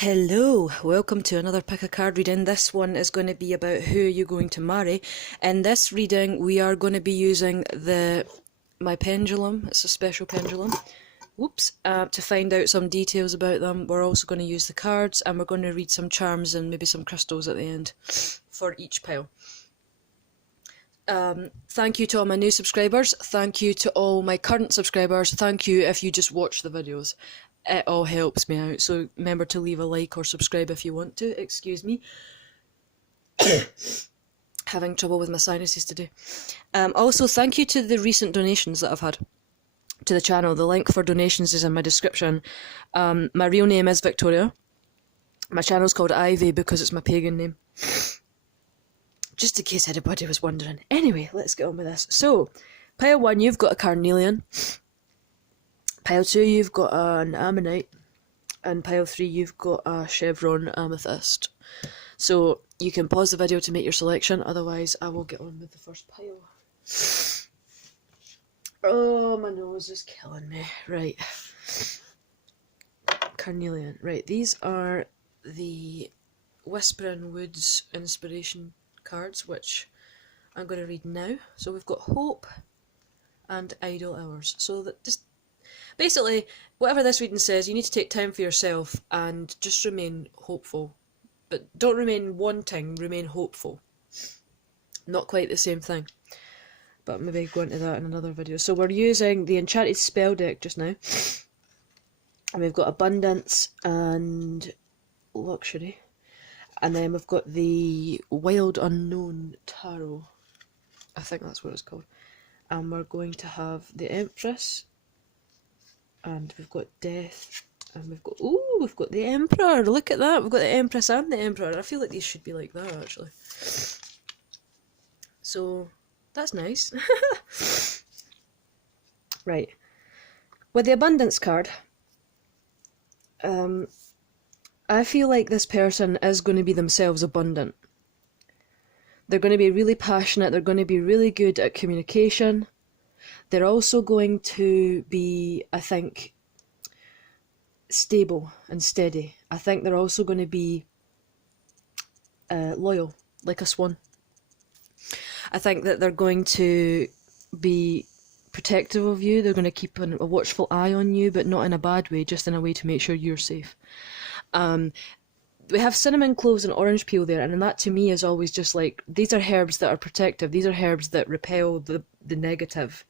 Hello, welcome to another pick a card reading. This one is going to be about who you're going to marry. In this reading, we are going to be using my pendulum. It's a special pendulum. Whoops! To find out some details about them. We're also going to use the cards, and we're going to read some charms and maybe some crystals at the end for each pile. Thank you to all my new subscribers. Thank you to all my current subscribers. Thank you if you just watch the videos. It all helps me out, so remember to leave a like or subscribe if you want to. Excuse me. Having trouble with my sinuses today. Also, thank you to the recent donations that I've had to the channel. The link for donations is in my description. My real name is Victoria. My channel's called Ivy because it's my pagan name. Just in case anybody was wondering. Anyway, let's get on with this. So, pile 1, you've got a carnelian. Pile 2, you've got an ammonite. And pile 3, you've got a chevron amethyst. So, you can pause the video to make your selection, otherwise I will get on with the first pile. Oh, my nose is killing me. Right. Carnelian. Right, these are the Whispering Woods inspiration cards, which I'm going to read now. So we've got Hope and Idle Hours. So that just basically, whatever this reading says, you need to take time for yourself and just remain hopeful. But don't remain wanting, remain hopeful. Not quite the same thing. But maybe go into that in another video. So we're using the Enchanted Spell deck just now. And we've got Abundance and Luxury. And then we've got the Wild Unknown Tarot. I think that's what it's called. And we're going to have the Empress. And we've got Death. And we've got the Emperor. Look at that. We've got the Empress and the Emperor. I feel like these should be like that, actually. So, that's nice. Right. With the Abundance card, I feel like this person is going to be themselves abundant. They're going to be really passionate. They're going to be really good at communication. They're also going to be, I think, stable and steady. I think they're also going to be loyal, like a swan. I think that they're going to be protective of you. They're going to keep a watchful eye on you, but not in a bad way, just in a way to make sure you're safe. We have cinnamon, cloves and orange peel there, and that to me is always just like, these are herbs that are protective. These are herbs that repel the negative.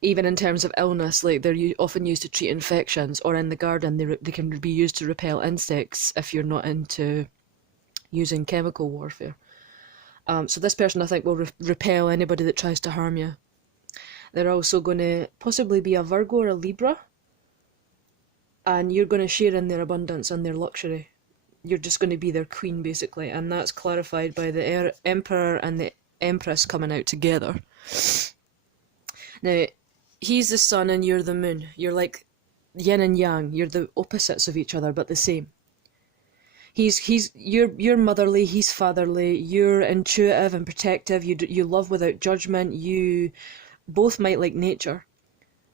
Even in terms of illness, like they're often used to treat infections, or in the garden they can be used to repel insects if you're not into using chemical warfare. So this person, I think, will repel anybody that tries to harm you. They're also going to possibly be a Virgo or a Libra, and you're going to share in their abundance and their luxury. You're just going to be their queen, basically, and that's clarified by the Emperor and the Empress coming out together. Now, he's the sun and you're the moon. You're like yin and yang. You're the opposites of each other, but the same. You're motherly, he's fatherly. You're intuitive and protective. You love without judgment. You both might like nature.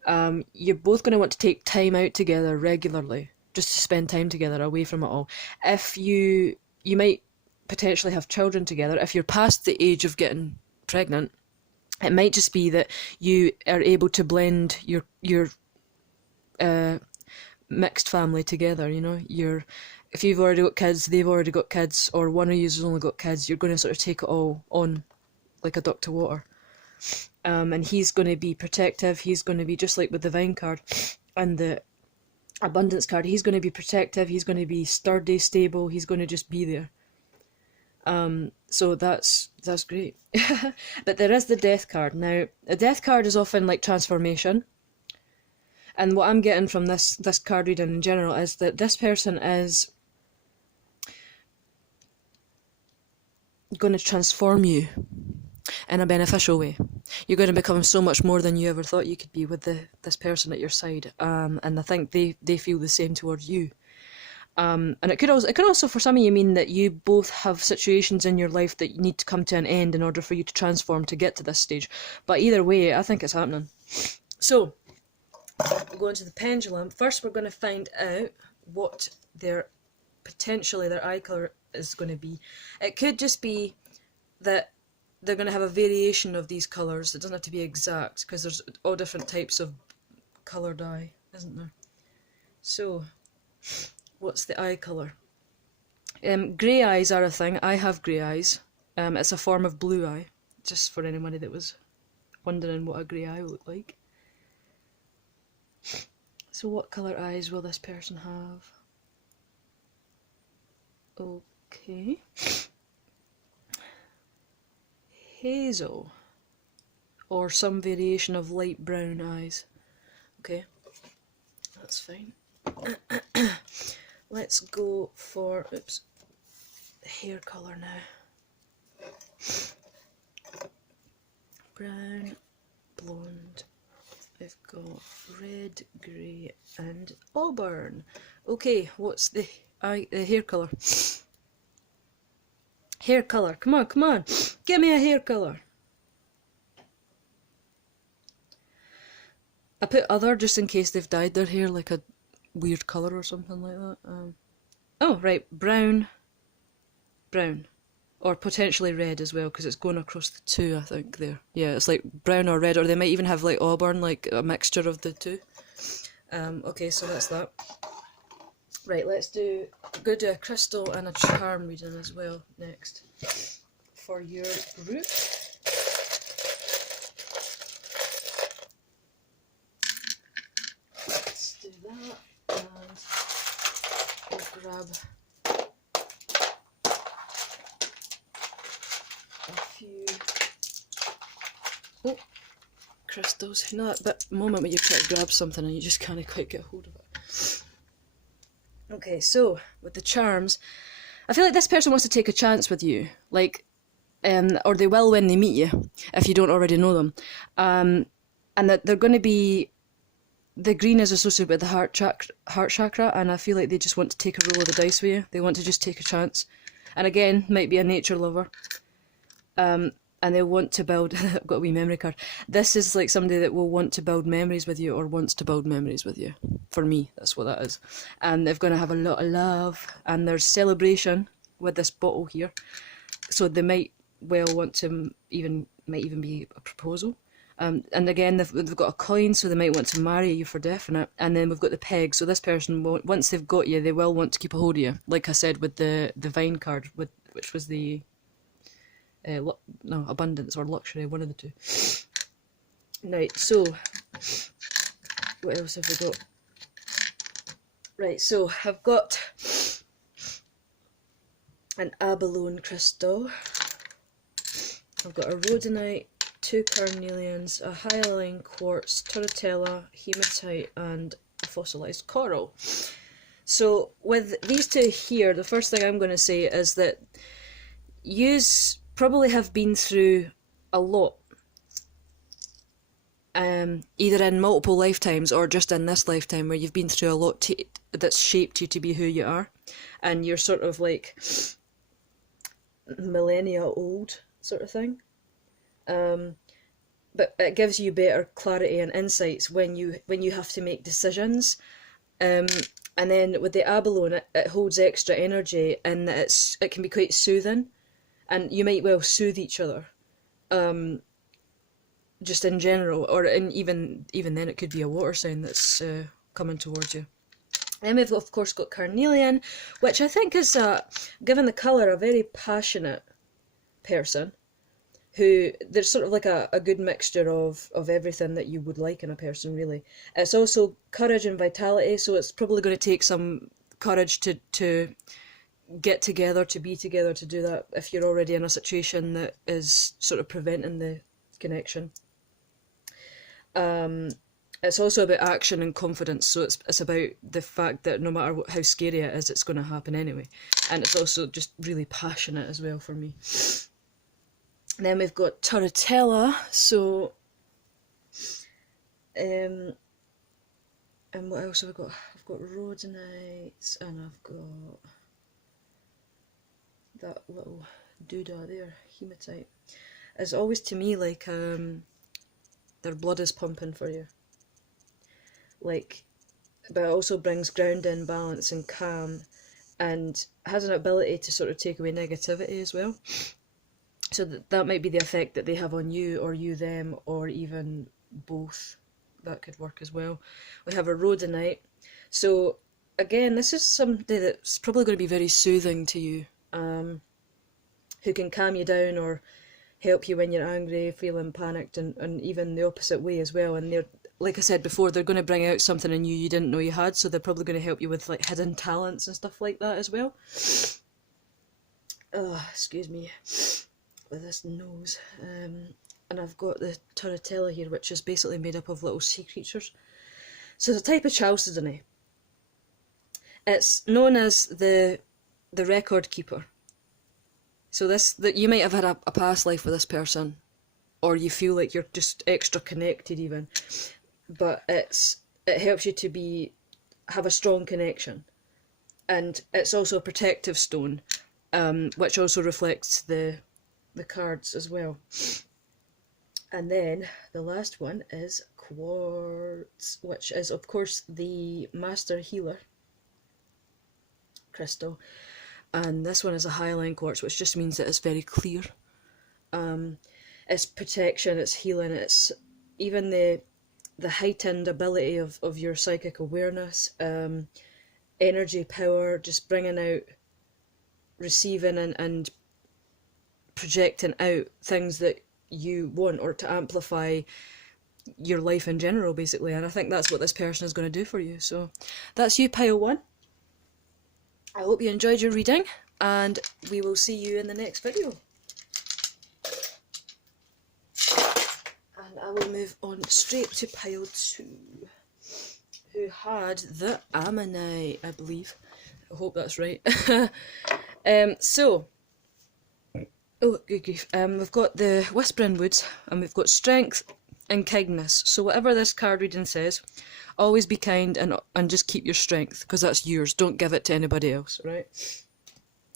You're both going to want to take time out together regularly, just to spend time together away from it all. If you might potentially have children together. If you're past the age of getting pregnant, it might just be that you are able to blend your mixed family together. You know, if you've already got kids, they've already got kids, or one of you has only got kids, you're going to sort of take it all on like a duck to water. And he's going to be protective. He's going to be just like with the Vine card and the Abundance card. He's going to be protective. He's going to be sturdy, stable. He's going to just be there. So that's great. But there is the Death card. Now, the Death card is often like transformation. And what I'm getting from this card reading in general is that this person is going to transform you in a beneficial way. You're going to become so much more than you ever thought you could be with this person at your side. And I think they feel the same towards you. And it could also for some of you mean that you both have situations in your life that you need to come to an end in order for you to transform to get to this stage. But either way, I think it's happening. So, we'll go into the pendulum. First, we're going to find out what their potentially their eye colour is going to be. It could just be that they're going to have a variation of these colours. It doesn't have to be exact, because there's all different types of coloured eye, isn't there? So, what's the eye colour? Grey eyes are a thing. I have grey eyes. It's a form of blue eye, just for anybody that was wondering what a grey eye would look like. So what colour eyes will this person have? Okay. Hazel. Or some variation of light brown eyes. Okay, that's fine. Let's go for, oops, hair colour now. Brown, blonde. We've got red, grey, and auburn. Okay, what's the hair colour? Hair colour, come on, come on. Give me a hair colour. I put other just in case they've dyed their hair like a weird colour or something like that. Oh, right, brown. Brown. Or potentially red as well, because it's going across the two, I think, there. Yeah, it's like brown or red, or they might even have like auburn, like a mixture of the two. Okay, so that's that. Right, I'm going to do a crystal and a charm reading as well next for your group. Let's do that, and we'll grab a few crystals. You know that moment when you try to grab something and you just can't quite get hold of it. Okay, so with the charms, I feel like this person wants to take a chance with you, like, or they will when they meet you, if you don't already know them, and that they're going to be. The green is associated with the heart chakra, and I feel like they just want to take a roll of the dice with you. They want to just take a chance, and again, might be a nature lover. And they want to build. I've got a wee memory card. This is like somebody that will want to build memories with you, or wants to build memories with you. For me, that's what that is. And they're going to have a lot of love, and there's celebration with this bottle here. So they might well want to might even be a proposal. And again, they've got a coin, so they might want to marry you for definite. And then we've got the peg. So this person, once they've got you, they will want to keep a hold of you. Like I said with the vine card, which was the abundance or luxury, one of the two. Right, so what else have we got? Right, so I've got an abalone crystal. I've got a rhodonite, 2 carnelians, a hyaline quartz, turritella, hematite, and a fossilised coral. So with these two here, the first thing I'm going to say is that yous probably have been through a lot, either in multiple lifetimes or just in this lifetime, where you've been through a lot that's shaped you to be who you are, and you're sort of like millennia old sort of thing. But it gives you better clarity and insights when you have to make decisions. And then with the abalone, it holds extra energy, and it can be quite soothing. And you might well soothe each other, just in general, or even then it could be a water sign that's coming towards you. Then we've of course got carnelian, which I think is, given the colour, a very passionate person, who there's sort of like a good mixture of everything that you would like in a person, really. It's also courage and vitality, so it's probably going to take some courage to get together, to be together, to do that if you're already in a situation that is sort of preventing the connection. It's also about action and confidence, so it's about the fact that no matter how scary it is, it's going to happen anyway. And it's also just really passionate as well for me. Then we've got turritella, so and what else have I got? I've got rhodonites, and I've got that little doodah there, hematite. It's always to me like their blood is pumping for you. Like, but it also brings grounding, balance and calm, and has an ability to sort of take away negativity as well. So that might be the effect that they have on you, or you them, or even both. That could work as well. We have a rhodonite. So again, this is somebody that's probably going to be very soothing to you, who can calm you down or help you when you're angry, feeling panicked, and even the opposite way as well. And they're, like I said before, they're going to bring out something in you didn't know you had, so they're probably going to help you with like hidden talents and stuff like that as well. Oh, excuse me, with this nose. And I've got the Turritella here, which is basically made up of little sea creatures. So it's a type of Chalcedony. It's known as the record keeper. So that you might have had a past life with this person, or you feel like you're just extra connected even. But it helps you to have a strong connection. And it's also a protective stone, which also reflects the cards as well. And then the last one is quartz, which is of course the master healer crystal. And this one is a hyaline quartz, which just means that it's very clear. It's protection, it's healing, it's even the heightened ability of your psychic awareness, energy, power, just bringing out, receiving and projecting out things that you want, or to amplify your life in general, basically. And I think that's what this person is going to do for you. So that's you, pile 1. I hope you enjoyed your reading, and we will see you in the next video. And I will move on straight to pile 2, who had the Ammonite, I believe. I hope that's right. Oh, good grief. We've got the Whispering Woods, and we've got Strength and Kindness. So whatever this card reading says, always be kind and just keep your strength, because that's yours. Don't give it to anybody else, right?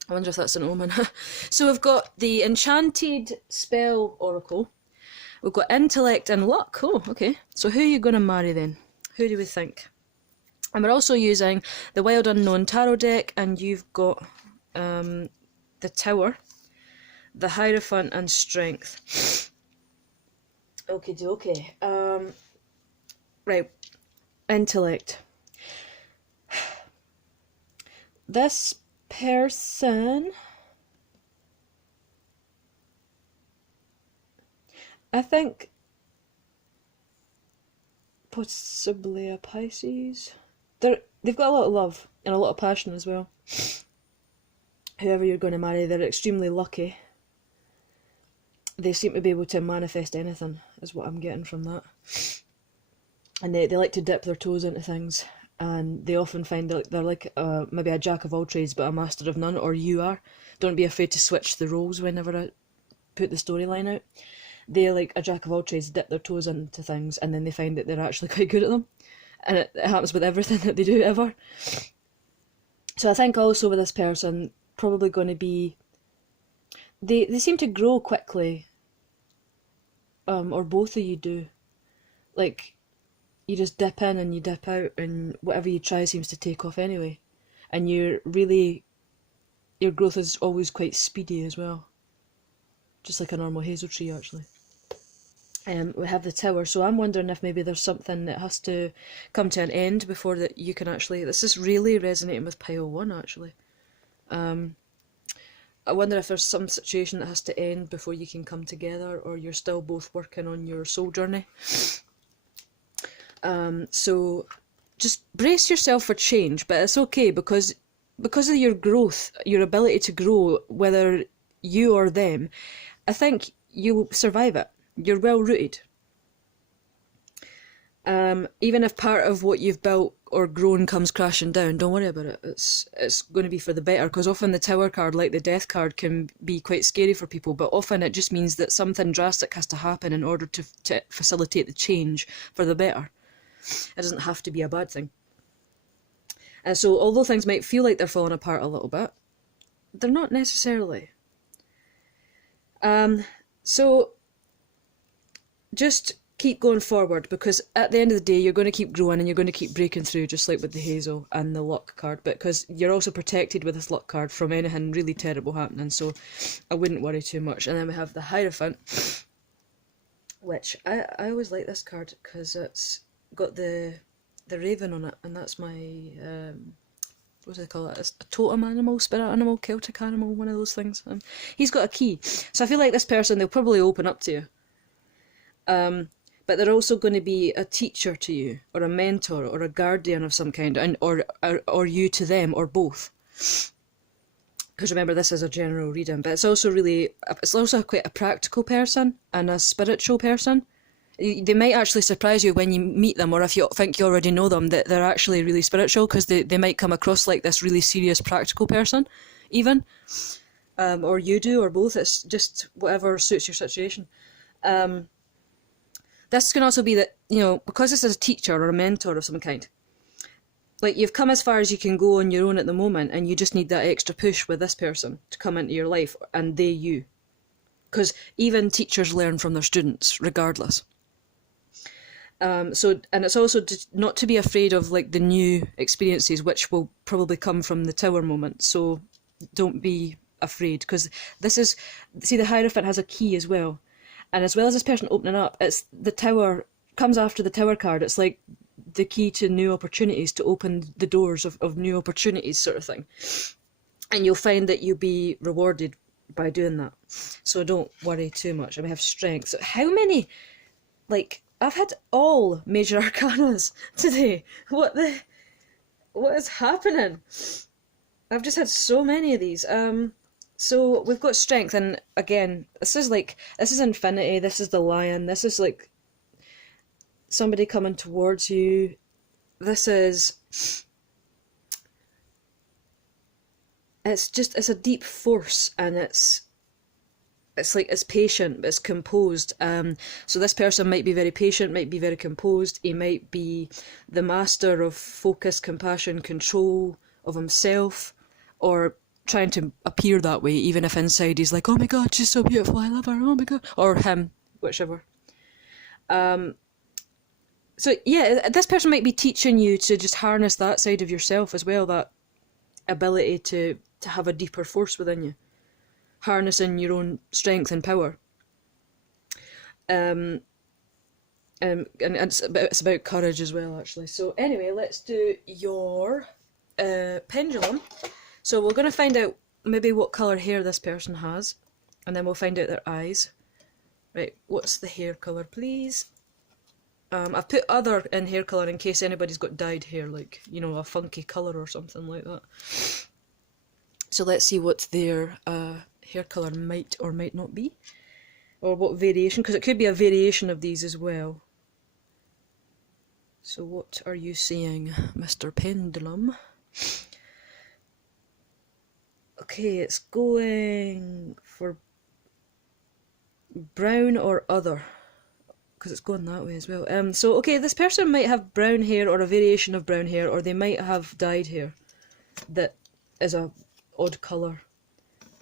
I wonder if that's an omen. So we've got the Enchanted Spell Oracle. We've got Intellect and Luck. Oh, okay. So who are you going to marry then? Who do we think? And we're also using the Wild Unknown Tarot deck, and you've got the Tower, the Hierophant, and Strength. Okay. Right. Intellect. This person, I think, possibly a Pisces. They've got a lot of love and a lot of passion as well. Whoever you're going to marry, they're extremely lucky. They seem to be able to manifest anything, is what I'm getting from that. And they like to dip their toes into things, and they often find that they're like maybe a jack of all trades but a master of none, or you are. Don't be afraid to switch the roles whenever I put the storyline out. They, like a jack of all trades, dip their toes into things, and then they find that they're actually quite good at them. And it happens with everything that they do ever. So I think also with this person, probably going to be, they seem to grow quickly, or both of you do. Like, you just dip in and you dip out, and whatever you try seems to take off anyway. And your growth is always quite speedy as well. Just like a normal hazel tree, actually. We have the Tower, so I'm wondering if maybe there's something that has to come to an end before that you can actually... This is really resonating with pile 1, actually. I wonder if there's some situation that has to end before you can come together, or you're still both working on your soul journey. So just brace yourself for change, but it's okay, because of your growth, your ability to grow, whether you or them, I think you'll survive it. You're well rooted. Even if part of what you've built or grown comes crashing down, don't worry about it. It's going to be for the better, because often the Tower card, like the Death card, can be quite scary for people, but often it just means that something drastic has to happen in order to facilitate the change for the better. It doesn't have to be a bad thing. And so although things might feel like they're falling apart a little bit, they're not necessarily. So just keep going forward, because at the end of the day, you're going to keep growing and you're going to keep breaking through, just like with the Hazel and the luck card. But because you're also protected with this luck card from anything really terrible happening, so I wouldn't worry too much. And then we have the Hierophant, which I always like this card because it's got the raven on it, and that's my what do they call it? It's a totem animal, spirit animal, Celtic animal, one of those things. He's got a key, so I feel like this person, they'll probably open up to you. But they're also going to be a teacher to you, or a mentor, or a guardian of some kind, and or you to them, or both. Because remember, this is a general reading, but it's also quite a practical person and a spiritual person. They might actually surprise you when you meet them, or if you think you already know them, that they're actually really spiritual, because they might come across like this really serious practical person, even. Or you do, or both. It's just whatever suits your situation. This can also be that, because this is a teacher or a mentor of some kind, like you've come as far as you can go on your own at the moment, and you just need that extra push with this person to come into your life, and they you. Because even teachers learn from their students, regardless. And it's also not to be afraid of like the new experiences, which will probably come from the Tower moment. So don't be afraid, because the Hierophant has a key as well. And as well as this person opening up, it's the Tower, comes after the Tower card. It's like the key to new opportunities, to open the doors of new opportunities, sort of thing. And you'll find that you'll be rewarded by doing that. So don't worry too much. And we have strength. So how many, I've had all major arcanas today. What is happening? I've just had so many of these. So we've got strength, and again, this is infinity, this is the lion, this is like somebody coming towards you. It's a deep force, and it's patient, but it's composed. So this person might be very patient, might be very composed. He might be the master of focus, compassion, control of himself, or trying to appear that way, even if inside he's like, oh my god, she's so beautiful, I love her, oh my god, or him, whichever. So yeah, this person might be teaching you to just harness that side of yourself as well, that ability to have a deeper force within you, harnessing your own strength and power. And it's about courage as well, actually. So anyway, let's do your pendulum. So we're going to find out maybe what colour hair this person has, and then we'll find out their eyes. Right, what's the hair colour, please? I've put other in hair colour in case anybody's got dyed hair, like, a funky colour or something like that. So let's see what their hair colour might or might not be, or what variation, because it could be a variation of these as well. So what are you seeing, Mr. Pendulum? Okay, it's going for brown or other, because it's going that way as well. So okay, this person might have brown hair, or a variation of brown hair, or they might have dyed hair that is a odd colour,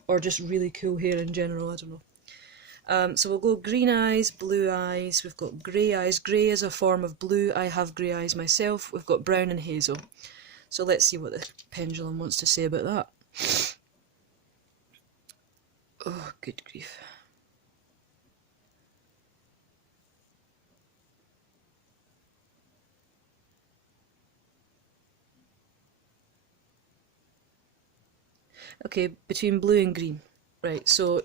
or just really cool hair in general, I don't know. So we'll go green eyes, blue eyes, we've got grey eyes. Grey is a form of blue, I have grey eyes myself. We've got brown and hazel. So let's see what the pendulum wants to say about that. Oh, good grief. Okay, between blue and green. Right, so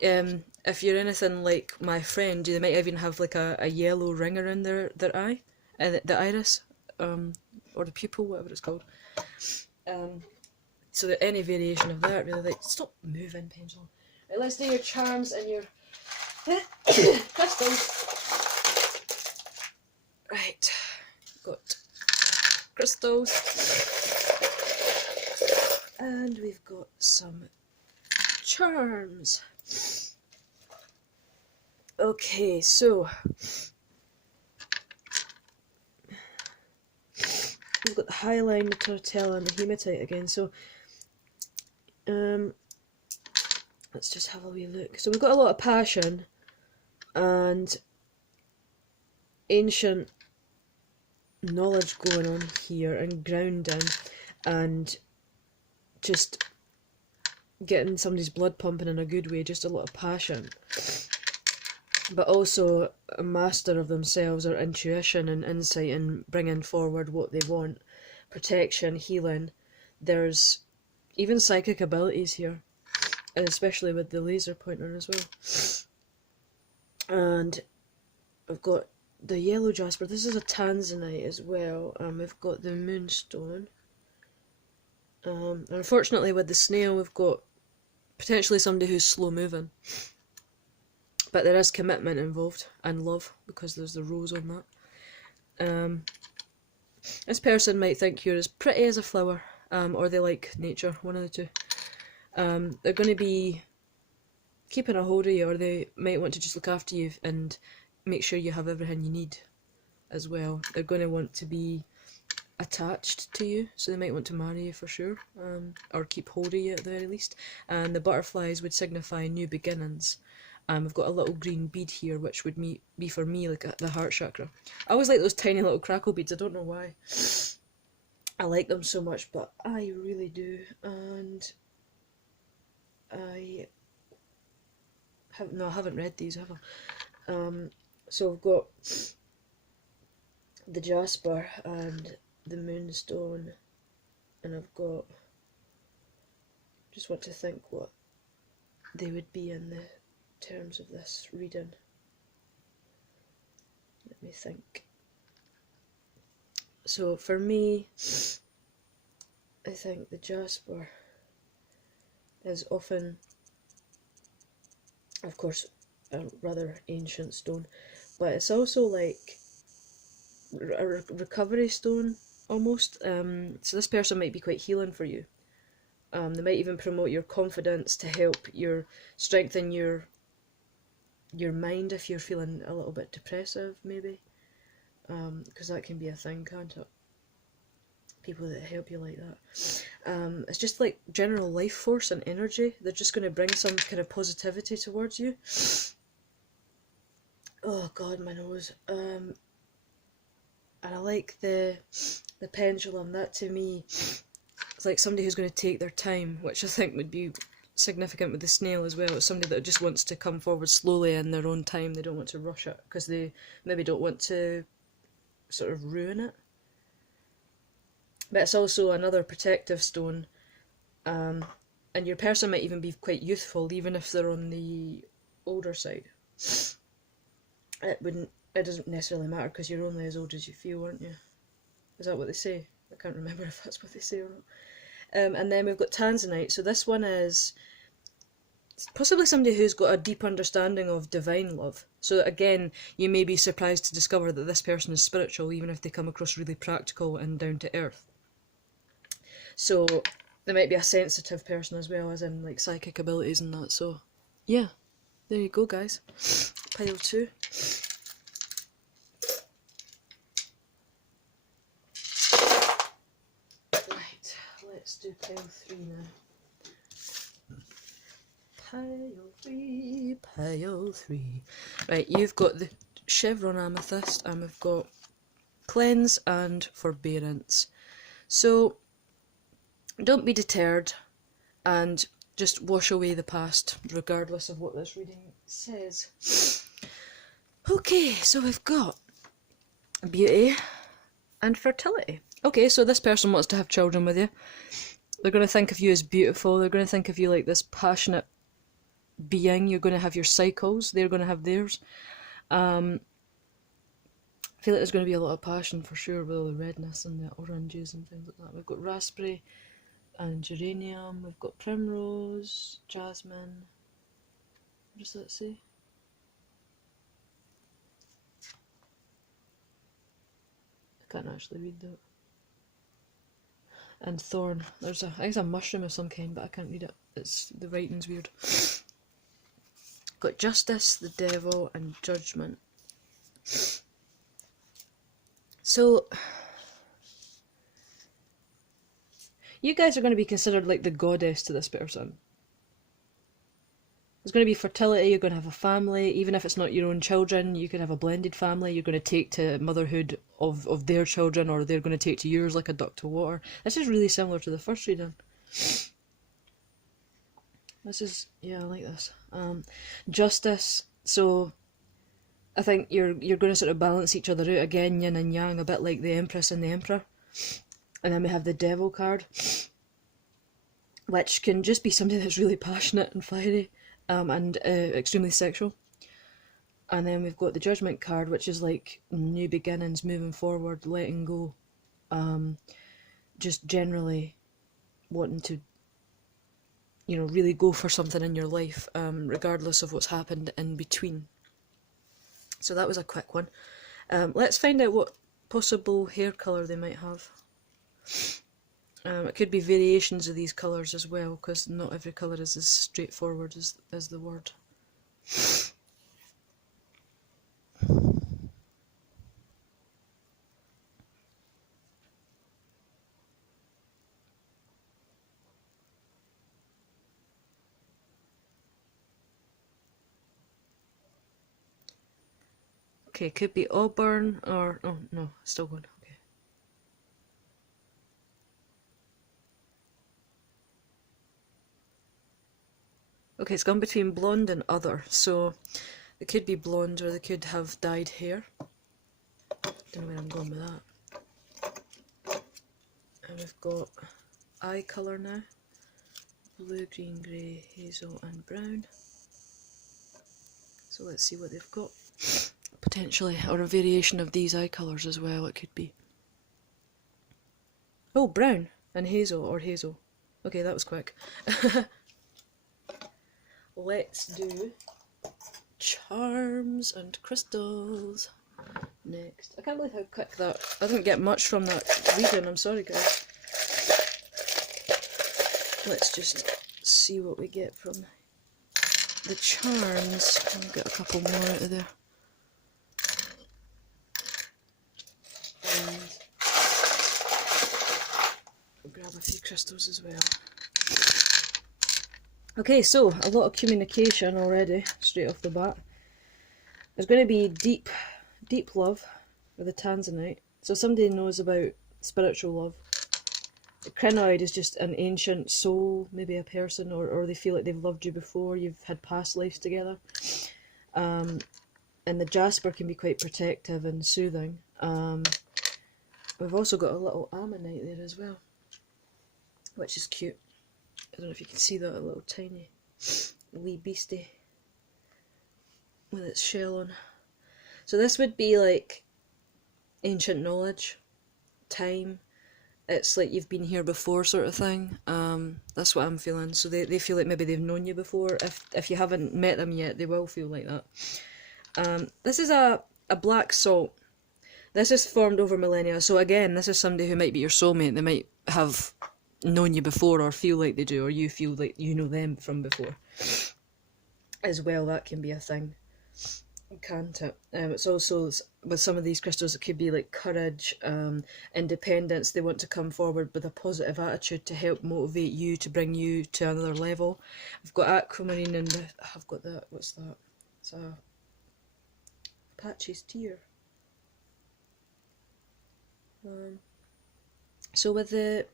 if you're anything like my friend, they might even have like a yellow ring around their eye, the iris, or the pupil, whatever it's called. So that any variation of that, really, stop moving, pendulum. Right, let's do your charms and your crystals. Right, got crystals, and we've got some charms. Okay, so we've got the Highline, the Turritella, and the Hematite again. So let's just have a wee look. So we've got a lot of passion, and ancient knowledge going on here and grounding and just getting somebody's blood pumping in a good way, just a lot of passion. But also a master of themselves, or intuition and insight, and bringing forward what they want. Protection, healing. There's even psychic abilities here, especially with the laser pointer as well. And I've got the yellow jasper. This is a tanzanite as well. We've got the moonstone. Unfortunately, with the snail, we've got potentially somebody who's slow moving. But there is commitment involved, and love, because there's the rose on that. This person might think you're as pretty as a flower, or they like nature, one of the two. They're going to be keeping a hold of you, or they might want to just look after you and make sure you have everything you need as well. They're going to want to be attached to you, so they might want to marry you for sure, or keep hold of you at the very least. And the butterflies would signify new beginnings. We've got a little green bead here, which would be for me like the heart chakra. I always like those tiny little crackle beads, I don't know why. I like them so much, but I really do. And I haven't read these, have I? So I've got the jasper and the moonstone, and I've got, just want to think what they would be in the terms of this reading. Let me think. So for me, I think the jasper is often, of course, a rather ancient stone, but it's also like a recovery stone almost. So this person might be quite healing for you. They might even promote your confidence to help strengthen your mind if you're feeling a little bit depressive, maybe, because that can be a thing, can't it? People that help you like that. It's just like general life force and energy. They're just going to bring some kind of positivity towards you. Oh god, my nose. And I like the pendulum. That to me, it's like somebody who's going to take their time, which I think would be significant with the snail as well. It's somebody that just wants to come forward slowly in their own time. They don't want to rush it because they maybe don't want to sort of ruin it. But it's also another protective stone, and your person might even be quite youthful, even if they're on the older side. It doesn't necessarily matter because you're only as old as you feel, aren't you? Is that what they say? I can't remember if that's what they say or not. And then we've got tanzanite. So this one is possibly somebody who's got a deep understanding of divine love. So again, you may be surprised to discover that this person is spiritual, even if they come across really practical and down to earth. So they might be a sensitive person as well, as in like psychic abilities and that. So yeah, there you go, guys. Pile 2. Right, let's do pile 3 now. Pile 3, pile 3. Right, you've got the chevron amethyst, and we've got cleanse and forbearance. So don't be deterred and just wash away the past, regardless of what this reading says. Okay, so we've got beauty and fertility. Okay, so this person wants to have children with you. They're going to think of you as beautiful. They're going to think of you like this passionate being. You're going to have your cycles. They're going to have theirs. I feel like there's going to be a lot of passion for sure with all the redness and the oranges and things like that. We've got raspberry and geranium. We've got primrose, jasmine. What does that say? I can't actually read that. And thorn. I think it's a mushroom of some kind, but I can't read it. The writing's weird. Got justice, the devil, and judgment. So you guys are going to be considered like the goddess to this person. There's going to be fertility, you're going to have a family, even if it's not your own children, you could have a blended family, you're going to take to motherhood of their children, or they're going to take to yours like a duck to water. This is really similar to the first reading. This is, yeah, I like this. Justice, so I think you're going to sort of balance each other out again, yin and yang, a bit like the Empress and the Emperor. And then we have the Devil card, which can just be somebody that's really passionate and fiery, and extremely sexual. And then we've got the Judgment card, which is like new beginnings, moving forward, letting go, just generally wanting to, you know, really go for something in your life, regardless of what's happened in between. So that was a quick one. Let's find out what possible hair colour they might have. It could be variations of these colours as well, because not every colour is as straightforward as the word. Okay, could be auburn or... oh no, still going. Okay. Okay, it's gone between blonde and other, so they could be blonde or they could have dyed hair. Don't know where I'm going with that. And we've got eye colour now. Blue, green, grey, hazel and brown. So let's see what they've got. Potentially, or a variation of these eye colours as well, it could be. Oh, brown and hazel, or hazel. Okay, that was quick. Let's do charms and crystals next. I can't believe how quick that... I didn't get much from that reading, I'm sorry guys. Let's just see what we get from the charms. I'll get a couple more out of there. And I'll grab a few crystals as well. Okay, so a lot of communication already, straight off the bat. There's going to be deep love with the Tanzanite. So somebody knows about spiritual love. The crinoid is just an ancient soul, maybe a person, or they feel like they've loved you before, you've had past lives together. And the jasper can be quite protective and soothing. We've also got a little ammonite there as well, which is cute. I don't know if you can see that, a little tiny wee beastie with its shell on. So this would be like ancient knowledge, time. It's like you've been here before sort of thing. That's what I'm feeling. So they feel like maybe they've known you before. If you haven't met them yet, they will feel like that. This is a black salt. This is formed over millennia. So again, this is somebody who might be your soulmate. They might have known you before, or feel like they do, or you feel like you know them from before as well. That can be a thing, can't it? It's also, with some of these crystals, it could be like courage, independence. They want to come forward with a positive attitude to help motivate you, to bring you to another level. I've got aquamarine and I've got that, what's that? It's a Apache's tear. So with the,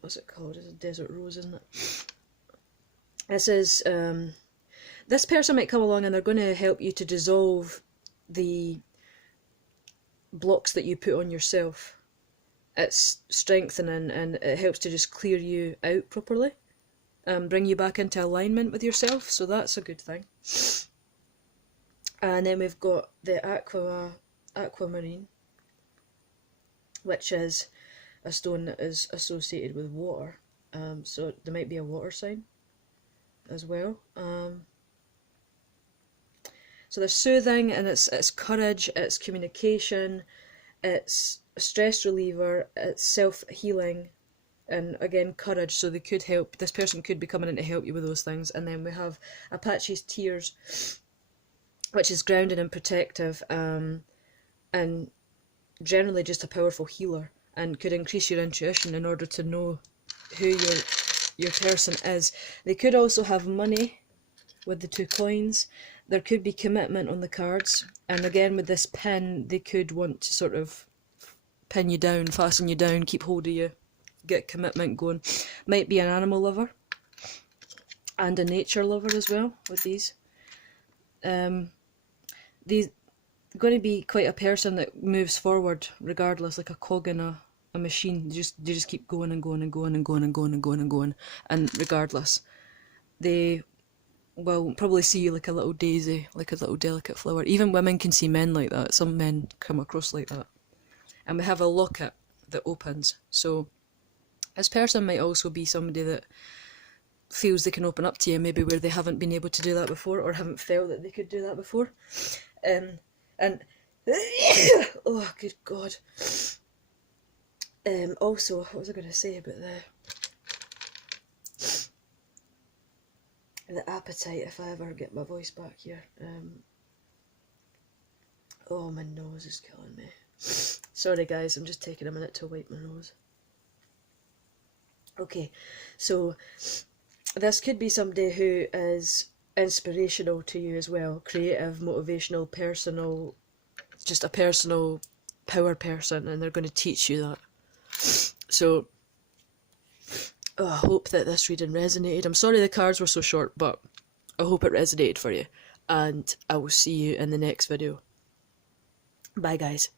what's it called? It's a desert rose, isn't it? This is, this person might come along and they're going to help you to dissolve the blocks that you put on yourself. It's strengthening and it helps to just clear you out properly, bring you back into alignment with yourself, so that's a good thing. And then we've got the aquamarine, which is a stone that is associated with water, so there might be a water sign as well. So they're soothing, and it's courage, it's communication, it's a stress reliever, it's self-healing, and again courage. So they could help, this person could be coming in to help you with those things. And then we have Apache's tears, which is grounded and protective, and generally just a powerful healer, and could increase your intuition in order to know who your person is. They could also have money, with the 2 coins. There could be commitment on the cards, and again with this pin they could want to sort of pin you down, fasten you down, keep hold of you, get commitment going. Might be an animal lover and a nature lover as well with these. These going to be quite a person that moves forward regardless, like a cog in a machine. They just keep going and going and going and going and going and going and going, and regardless they will probably see you like a little daisy, like a little delicate flower. Even women can see men like that. Some men come across like that. And we have a locket that opens, so this person might also be somebody that feels they can open up to you, maybe where they haven't been able to do that before, or haven't felt that they could do that before. And oh good god. Also, what was I going to say about the appetite, if I ever get my voice back here? Oh, my nose is killing me. Sorry guys, I'm just taking a minute to wipe my nose. Okay, so this could be somebody who is inspirational to you as well, creative, motivational, personal, just a personal power person, and they're going to teach you that. So I hope that this reading resonated. I'm sorry the cards were so short, but I hope it resonated for you, and I will see you in the next video. Bye guys.